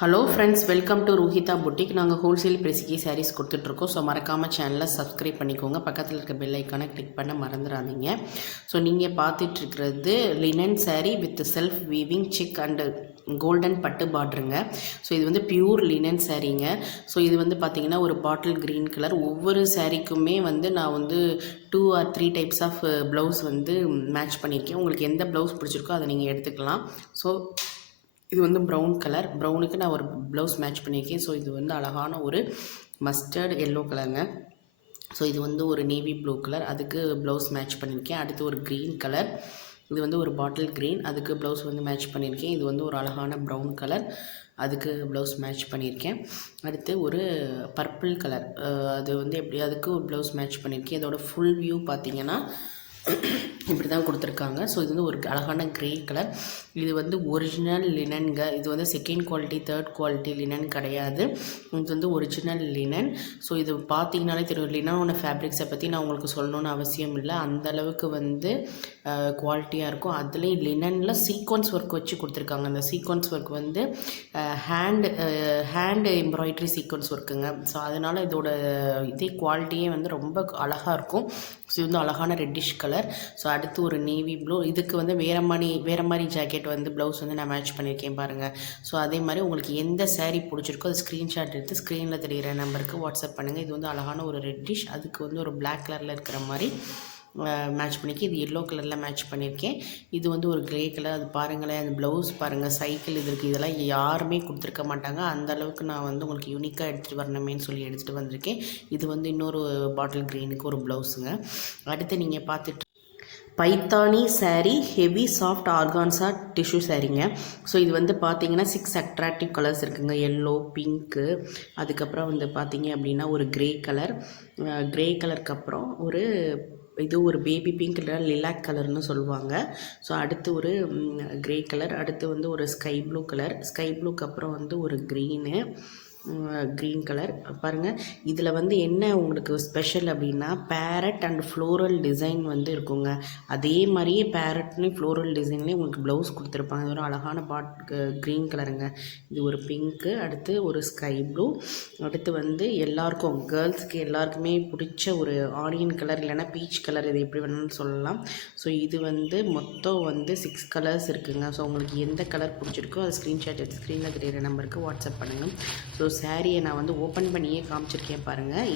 Hello friends, welcome to Rohitha boutique. நாங்கள் wholesale பிரைஸுக்கு saris கொடுத்துட்ருக்கோம். So மறக்காமல் சேனலை சப்ஸ்கிரைப் பண்ணிக்கோங்க. பக்கத்தில் இருக்க பெல் ஐக்கானை கிளிக் பண்ண மறந்துடாதீங்க. ஸோ நீங்கள் பார்த்துட்ருக்கிறது linen sari with self weaving check and golden பட்டு பார்டருங்க. ஸோ இது வந்து பியூர் லினன் சாரீங்க. ஸோ இது வந்து பார்த்திங்கன்னா ஒரு பாட்டில் க்ரீன் கலர். ஒவ்வொரு சாரீக்குமே வந்து நான் வந்து 2 or 3 டைப்ஸ் ஆஃப் ப்ளவுஸ் வந்து மேட்ச் பண்ணியிருக்கேன். உங்களுக்கு எந்த ப்ளவுஸ் பிடிச்சிருக்கோ அதை நீங்கள் எடுத்துக்கலாம். ஸோ இது வந்து ப்ரௌன் கலர். ப்ரௌனுக்கு நான் ஒரு ப்ளவுஸ் மேட்ச் பண்ணியிருக்கேன். ஸோ இது வந்து அழகான ஒரு மஸ்டர்ட் எல்லோ கலருங்க. ஸோ இது வந்து ஒரு நேவி ப்ளூ கலர், அதுக்கு ப்ளவுஸ் மேட்ச் பண்ணியிருக்கேன். அடுத்து ஒரு க்ரீன் கலர், இது வந்து ஒரு பாட்டில் க்ரீன், அதுக்கு ப்ளவுஸ் வந்து மேட்ச் பண்ணியிருக்கேன். இது வந்து ஒரு அழகான ப்ரௌன் கலர், அதுக்கு ப்ளவுஸ் மேட்ச் பண்ணியிருக்கேன். அடுத்து ஒரு பர்பிள் கலர், அது வந்து எப்படி அதுக்கு ஒரு ப்ளவுஸ் மேட்ச் பண்ணியிருக்கேன். இதோட ஃபுல் வியூ பார்த்திங்கன்னா இப்படி தான் கொடுத்துருக்காங்க. ஸோ இது வந்து ஒரு அழகான க்ரே கலர். இது வந்து ஒரிஜினல் லினனுங்க. இது வந்து second quality third quality linen கிடையாது. இது வந்து ஒரிஜினல் லினன். ஸோ இது பார்த்தீங்கனாலே தெரியும். லினனோட ஃபேப்ரிக்ஸை பற்றி நான் உங்களுக்கு சொல்லணுன்னு அவசியம் இல்லை. அந்தளவுக்கு வந்து குவாலிட்டியாக இருக்கும். அதுலேயும் லினனில் சீக்வன்ஸ் ஒர்க் வச்சு கொடுத்துருக்காங்க. அந்த சீக்வன்ஸ் ஒர்க் வந்து ஹேண்டு எம்ப்ராய்டரி சீக்வன்ஸ் ஒர்க்குங்க. ஸோ அதனால் இதோட இதே குவாலிட்டியே வந்து ரொம்ப அழகாக இருக்கும். ஸோ இது வந்து அழகான ரெட்டிஷ் கலர். ஸோ அடுத்து ஒரு நேவி ப்ளூ, இதுக்கு வந்து வேறு மாதிரி ஜாக்கெட் வந்து ப்ளவுஸ் வந்து நான் மேட்ச் பண்ணியிருக்கேன் பாருங்கள். ஸோ அதே மாதிரி உங்களுக்கு எந்த சாரீ பிடிச்சிருக்கோ அது ஸ்க்ரீன்ஷாட் எடுத்து ஸ்க்ரீனில் தெரிகிற நம்பருக்கு வாட்ஸ்அப் பண்ணுங்கள். இது வந்து அழகான ஒரு ரெட்டிஷ், அதுக்கு வந்து ஒரு பிளாக் கலரில் இருக்கிற மாதிரி மேட்ச் பண்ணிக்கி. இது எல்லோ கலரில் மேட்ச் பண்ணியிருக்கேன். இது வந்து ஒரு க்ரே கலர். அது பாருங்களேன், அந்த ப்ளவுஸ் பாருங்கள், சைக்கிள் இது இருக்குது. இதெல்லாம் யாருமே கொடுத்துருக்க மாட்டாங்க. அந்தளவுக்கு நான் வந்து உங்களுக்கு யூனிக்காக எடுத்துகிட்டு வரணுமேன்னு சொல்லி எடுத்துகிட்டு வந்திருக்கேன். இது வந்து இன்னொரு பாட்டில் க்ரீனுக்கு ஒரு ப்ளவுஸுங்க. அடுத்து நீங்கள் பார்த்துட்டு Paithani sari, heavy soft organza tissue சாரீங்க. ஸோ இது வந்து பார்த்தீங்கன்னா 6 அட்ராக்டிவ் கலர்ஸ் இருக்குங்க. எல்லோ, பிங்க்கு, அதுக்கப்புறம் வந்து பார்த்தீங்க அப்படின்னா ஒரு க்ரே கலர், க்ரே கலருக்கு அப்புறம் ஒரு இது ஒரு பேபி பிங்க் இல்லை லிலாக் கலர்னு சொல்லுவாங்க. ஸோ அடுத்து ஒரு க்ரே கலர், அடுத்து வந்து ஒரு ஸ்கை ப்ளூ கலர், ஸ்கை ப்ளூக்கு அப்புறம் வந்து ஒரு க்ரீன் கலர் பாருங்கள். இதில் வந்து என்ன உங்களுக்கு ஸ்பெஷல் அப்படின்னா பேரட் அண்ட் ஃப்ளோரல் டிசைன் வந்து இருக்குங்க. அதே மாதிரியே பேரட்லேயும் ஃப்ளோரல் டிசைன்லேயும் உங்களுக்கு ப்ளவுஸ் கொடுத்துருப்பாங்க. இது ஒரு அழகான க்ரீன் கலருங்க. இது ஒரு பிங்க்கு, அடுத்து ஒரு ஸ்கை ப்ளூ, அடுத்து வந்து எல்லாருக்கும் கேர்ள்ஸ்க்கு எல்லாருக்குமே பிடிச்ச ஒரு ஆனியன் கலர் இல்லைன்னா பீச் கலர், இது எப்படி வேணும்னு சொல்லலாம். ஸோ இது வந்து மொத்தம் வந்து 6 கலர்ஸ் இருக்குதுங்க. ஸோ உங்களுக்கு எந்த கலர் பிடிச்சிருக்கோ அதை ஸ்க்ரீன்ஷாட் எடுத்து ஸ்க்ரீனில் தெரியிற நம்பருக்கு வாட்ஸ்அப் பண்ணுங்கள். ஸோ சாரியை நான் வந்து ஓப்பன் பண்ணியே காமிச்சிருக்கேன் பாருங்கள்,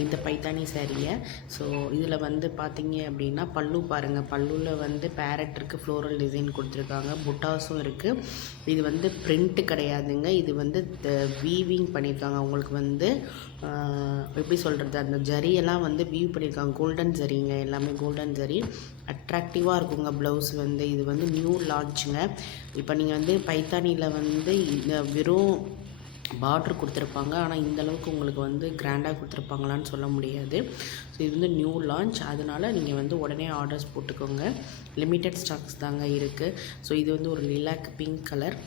இந்த பைத்தானி சாரியை. ஸோ இதில் வந்து பார்த்தீங்க அப்படின்னா பல்லு பாருங்கள், பல்லுவில் வந்து பேரட் இருக்குது, ஃப்ளோரல் டிசைன் கொடுத்துருக்காங்க, புட்டாஸும் இருக்குது. இது வந்து பிரிண்ட்டு கிடையாதுங்க, இது வந்து வீவிங் பண்ணியிருக்காங்க. உங்களுக்கு வந்து எப்படி சொல்கிறது, அந்த ஜரியெல்லாம் வந்து வீவ் பண்ணியிருக்காங்க. கோல்டன் ஜரிங்க, எல்லாமே கோல்டன் ஜரி. அட்ராக்டிவாக இருக்குங்க ப்ளவுஸ் வந்து. இது வந்து நியூ லான்ச்சுங்க. இப்போ நீங்கள் வந்து பைத்தானியில் வந்து வெறும் பார்ட்ரு கொடுத்துருப்பாங்க, ஆனால் இந்தளவுக்கு உங்களுக்கு வந்து கிராண்டாக கொடுத்துருப்பாங்களான்னு சொல்ல முடியாது. ஸோ இது வந்து நியூ லான்ச், அதனால் நீங்கள் வந்து உடனே ஆர்டர்ஸ் போட்டுக்கோங்க. லிமிட்டட் ஸ்டாக்ஸ் தாங்க இருக்குது. ஸோ இது வந்து ஒரு லிலாக் பிங்க் கலர்.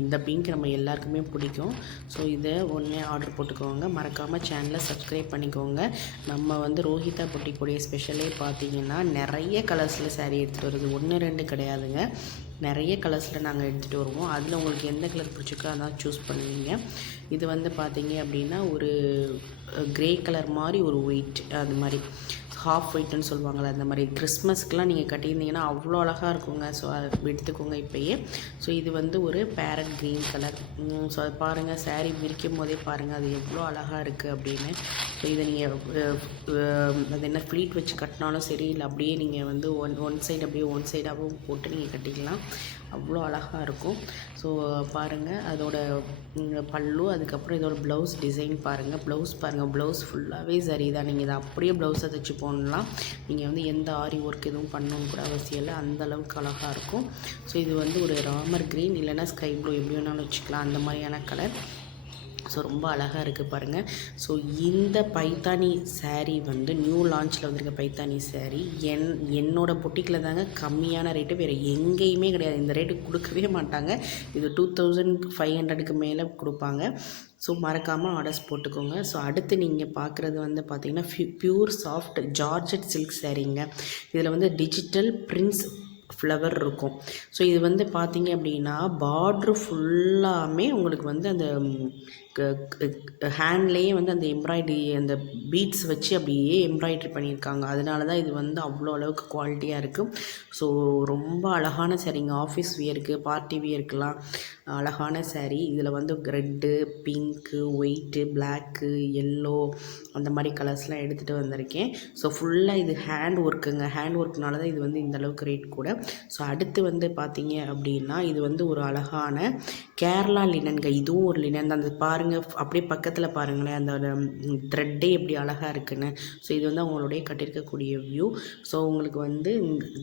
இந்த பிங்க் நம்ம எல்லாருக்குமே பிடிக்கும். ஸோ இதை உடனே ஆர்டர் போட்டுக்கோங்க. மறக்காமல் சேனலை சப்ஸ்கிரைப் பண்ணிக்கோங்க. நம்ம வந்து ரோஹிதா புட்டிக்குடைய ஸ்பெஷலே பார்த்தீங்கன்னா நிறைய கலர்ஸில் சாரீ எடுத்துகிட்டு வருது. 1 2 கிடையாதுங்க, நிறைய கலர்ஸில் நாங்கள் எடுத்துகிட்டு வருவோம். அதில் உங்களுக்கு எந்த கலர் பிடிச்சிருக்கோ அதான் சூஸ் பண்ணுவீங்க. இது வந்து பார்த்தீங்க அப்படின்னா ஒரு க்ரே கலர் மாதிரி ஒரு ஒயிட், அது மாதிரி ஹாஃப் ஒயிட்டுன்னு சொல்லுவாங்கள்ல, அந்த மாதிரி கிறிஸ்மஸ்க்கெலாம் நீங்கள் கட்டியிருந்தீங்கன்னா அவ்வளோ அழகாக இருக்குங்க. ஸோ அதை எடுத்துக்கோங்க இப்போயே. ஸோ இது வந்து ஒரு பேரட் க்ரீன் கலர். ஸோ அது பாருங்கள், சாரீ விரிக்கும் போதே பாருங்கள் அது எவ்வளோ அழகாக இருக்குது அப்படின்னு. ஸோ இதை நீங்கள் அது என்ன ஃப்ளீட் வச்சு கட்டினாலும் சரி, இல்லை அப்படியே நீங்கள் வந்து ஒன் சைடு அப்படியே ஒன் சைடாகவும் போட்டு நீங்கள் கட்டிக்கலாம், அவ்வளோ அழகாக இருக்கும். ஸோ பாருங்கள் அதோட பல்லு, அதுக்கப்புறம் இதோட ப்ளவுஸ் டிசைன் பாருங்கள். ப்ளவுஸ் ஃபுல்லாகவே சரி தான். நீங்கள் இதை அப்படியே ப்ளவுஸை தைச்சி போடலாம். நீங்கள் வந்து எந்த ஆரி ஒர்க் எதுவும் பண்ணணும்னு கூட அவசியம் இல்லை, அந்தளவுக்கு அழகாக இருக்கும். ஸோ இது வந்து ஒரு ராமர் க்ரீன் இல்லைன்னா ஸ்கை ப்ளூ, எப்படி வேணாலும் வச்சுக்கலாம், அந்த மாதிரியான கலர். ஸோ ரொம்ப அழகாக இருக்குது பாருங்கள். ஸோ இந்த பைத்தானி சாரீ வந்து நியூ லான்ச்சில் வந்திருக்க பைத்தானி சாரீ என்னோடய பொட்டிக்கில் தாங்க கம்மியான ரேட்டு, வேறு எங்கேயுமே கிடையாது. இந்த ரேட்டு கொடுக்கவே மாட்டாங்க. இது 2500க்கு மேலே கொடுப்பாங்க. ஸோ மறக்காமல் ஆர்டர்ஸ் போட்டுக்கோங்க. ஸோ அடுத்து நீங்கள் பார்க்குறது வந்து பார்த்திங்கன்னா பியூர் சாஃப்ட் ஜார்ஜெட் சில்க் சாரீங்க. இதில் வந்து டிஜிட்டல் பிரிண்ட்ஸ் ஃப்ளவர் இருக்கும். ஸோ இது வந்து பார்த்தீங்க அப்படின்னா பார்ட்ரு ஃபுல்லாமே உங்களுக்கு வந்து அந்த ஹேண்ட்லேயே வந்து அந்த எம்ப்ராய்டரி அந்த பீட்ஸ் வச்சு அப்படியே எம்ப்ராய்டரி பண்ணியிருக்காங்க. அதனால தான் இது வந்து அவ்வளோ அளவுக்கு குவாலிட்டியாக இருக்குது. ஸோ ரொம்ப அழகான சாரீங்க. ஆஃபீஸ் வியருக்கு, பார்ட்டி வியருக்குலாம் அழகான சாரீ. இதில் வந்து red, pink, white, black, yellow அந்த மாதிரி கலர்ஸ்லாம் எடுத்துகிட்டு வந்திருக்கேன். ஸோ ஃபுல்லாக இது ஹேண்ட் ஒர்க்குங்க. ஹேண்ட் ஒர்க்னால தான் இது வந்து இந்த அளவுக்கு ரேட் கூட. ஸோ அடுத்து வந்து பார்த்தீங்க அப்படின்னா இது வந்து ஒரு அழகான கேரளா லினன்ங்க. இதுவும் ஒரு லினன் தான். அந்த பாருங்கள் அப்படியே பக்கத்தில் பாருங்களேன் அந்த த்ரெட்டே எப்படி அழகாக இருக்குன்னு. ஸோ இது வந்து அவங்களுடைய கட்டியிருக்கக்கூடிய வியூ. ஸோ உங்களுக்கு வந்து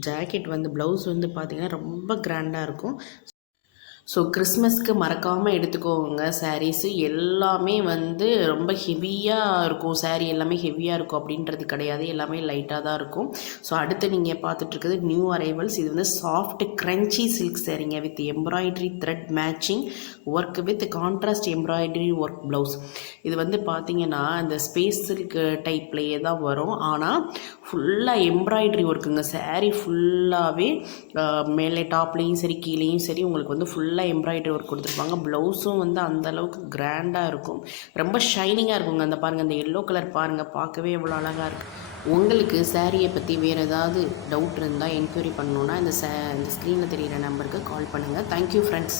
ஜாக்கெட் வந்து ப்ளவுஸ் வந்து பார்த்திங்கன்னா ரொம்ப கிராண்டாக இருக்கும். ஸோ கிறிஸ்மஸ்க்கு மறக்காமல் எடுத்துக்கோங்க சாரீஸு. எல்லாமே வந்து ரொம்ப ஹெவியாக இருக்கும். சாரீ எல்லாமே ஹெவியாக இருக்கும் அப்படின்றது கிடையாது. எல்லாமே லைட்டாக தான் இருக்கும். ஸோ அடுத்து நீங்கள் பார்த்துட்ருக்குது நியூ அரைவல்ஸ். இது வந்து சாஃப்ட் க்ரன்ச்சி சில்க் சாரீங்க with embroidery thread matching work with contrast embroidery work blouse. இது வந்து பார்த்திங்கன்னா இந்த ஸ்பேஸ் சில்க் டைப்லேயே தான் வரும். ஆனால் ஃபுல்லாக எம்ப்ராய்டரி ஒர்க்குங்க. சாரீ ஃபுல்லாகவே மேலே டாப்லேயும் சரி கீழேயும் சரி உங்களுக்கு வந்து ஃபுல்லாக எம்ப்ராய்டரி ஒர்க் கொடுத்துருப்பாங்க. ப்ளவுஸும் வந்து அந்தளவுக்கு கிராண்டாக இருக்கும். ரொம்ப ஷைனிங்காக இருக்குங்க. அந்த பாருங்கள் அந்த எல்லோ கலர் பாருங்கள், பார்க்கவே எவ்வளோ அழகாக இருக்குது. உங்களுக்கு சாரியை பற்றி வேறு ஏதாவது டவுட் இருந்தால் என்கொயரி பண்ணணுன்னா இந்த ஸ்க்ரீனில் தெரிகிற நம்பருக்கு கால் பண்ணுங்கள். Thank you friends.